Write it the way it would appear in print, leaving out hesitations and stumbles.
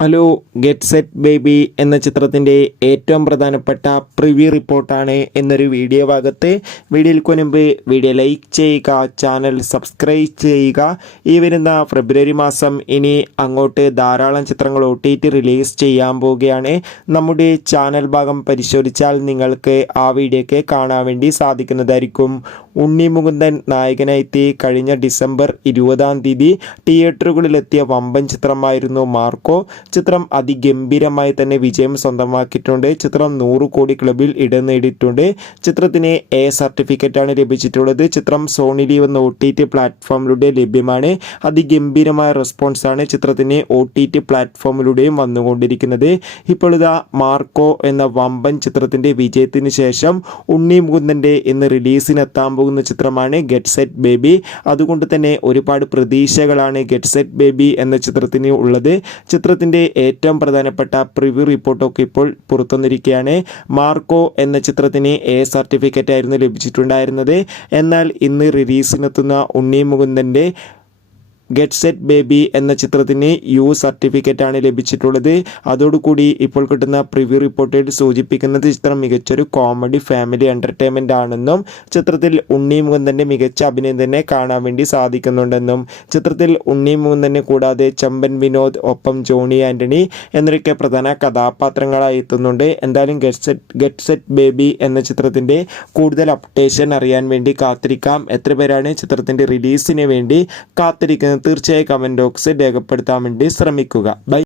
Hello, get set baby എന്ന ചിത്രത്തിൻ്റെ ഏറ്റവും പ്രധാനപ്പെട്ട പ്രിവ്യൂ റിപ്പോർട്ടാണ് എന്നൊരു വീഡിയോ ഭാഗത്ത്. വീഡിയോയ്ക്ക് മുൻപ് വീഡിയോ ലൈക്ക് ചെയ്യുക, ചാനൽ സബ്സ്ക്രൈബ് ചെയ്യുക. ഈ വരുന്ന ഫെബ്രുവരി മാസം ഇനി അങ്ങോട്ട് ധാരാളം ചിത്രങ്ങൾ OTT റിലീസ് ചെയ്യാൻ പോവുകയാണ്. നമ്മുടെ ചാനൽ ഭാഗം പരിശോധിച്ചാൽ നിങ്ങൾക്ക് ആ വീഡിയോയ്ക്ക് കാണാൻ വേണ്ടി സാധിക്കുന്നതായിരിക്കും. ഉണ്ണി മുകുന്ദൻ നായകനായെത്തി കഴിഞ്ഞ ഡിസംബർ 20 തിയേറ്ററുകളിലെത്തിയ വമ്പൻ ചിത്രമായിരുന്നു മാർക്കോ. ചിത്രം അതിഗംഭീരമായി തന്നെ വിജയം സ്വന്തമാക്കിയിട്ടുണ്ട്. ചിത്രം 100 കോടി ക്ലബിൽ ഇടം നേടിയിട്ടുണ്ട്. ചിത്രത്തിന് A സർട്ടിഫിക്കറ്റാണ് ലഭിച്ചിട്ടുള്ളത്. ചിത്രം സോണി ലീവ് എന്ന OTT പ്ലാറ്റ്ഫോമിലൂടെ ലഭ്യമാണ്. അതിഗംഭീരമായ റെസ്പോൺസാണ് ചിത്രത്തിന് OTT പ്ലാറ്റ്ഫോമിലൂടെയും വന്നുകൊണ്ടിരിക്കുന്നത്. ഇപ്പോൾ ഇതാ മാർക്കോ എന്ന വമ്പൻ ചിത്രത്തിൻ്റെ വിജയത്തിന് ശേഷം ഉണ്ണി മുകുന്ദൻ്റെ ഇന്ന് റിലീസിനെത്താൻ പോകുന്ന ചിത്രമാണ് ഗെറ്റ് സെറ്റ് ബേബി. അതുകൊണ്ട് തന്നെ ഒരുപാട് പ്രതീക്ഷകളാണ് ഗെറ്റ് സെറ്റ് ബേബി എന്ന ചിത്രത്തിന് ഉള്ളത്. ചിത്രത്തിൻ്റെ ഏറ്റവും പ്രധാനപ്പെട്ട പ്രിവ്യൂ റിപ്പോർട്ടൊക്കെ ഇപ്പോൾ പുറത്തുവന്നിരിക്കുകയാണ്. മാർക്കോ എന്ന ചിത്രത്തിന് A സർട്ടിഫിക്കറ്റ് ആയിരുന്നു ലഭിച്ചിട്ടുണ്ടായിരുന്നത്. എന്നാൽ ഇന്ന് റിലീസിനെത്തുന്ന ഉണ്ണി മുകുന്ദൻ്റെ ഗെറ്റ് സെറ്റ് ബേബി എന്ന ചിത്രത്തിന് U സർട്ടിഫിക്കറ്റാണ് ലഭിച്ചിട്ടുള്ളത്. അതോടുകൂടി ഇപ്പോൾ കിട്ടുന്ന പ്രിവ്യൂ റിപ്പോർട്ടിൽ സൂചിപ്പിക്കുന്നത് ചിത്രം മികച്ചൊരു കോമഡി ഫാമിലി എൻ്റർടൈൻമെൻ്റ് ആണെന്നും ചിത്രത്തിൽ ഉണ്ണി മുകുന്ദൻ്റെ മികച്ച അഭിനയം തന്നെ കാണാൻ വേണ്ടി സാധിക്കുന്നുണ്ടെന്നും ചിത്രത്തിൽ ഉണ്ണി മുകുന്ദനെ കൂടാതെ ചമ്പൻ വിനോദ് ഒപ്പം ജോണി ആൻ്റണി എന്നൊക്കെ പ്രധാന കഥാപാത്രങ്ങളായി എത്തുന്നുണ്ട്. എന്തായാലും ഗെറ്റ് സെറ്റ് ബേബി എന്ന ചിത്രത്തിൻ്റെ കൂടുതൽ അപ്ഡേഷൻ അറിയാൻ വേണ്ടി കാത്തിരിക്കാം. എത്ര പേരാണ് ചിത്രത്തിൻ്റെ റിലീസിന് വേണ്ടി കാത്തിരിക്കുന്നത്? തീർച്ചയായും കമൻറ്റ് ബോക്സിൽ രേഖപ്പെടുത്താൻ വേണ്ടി ശ്രമിക്കുക. ബൈ.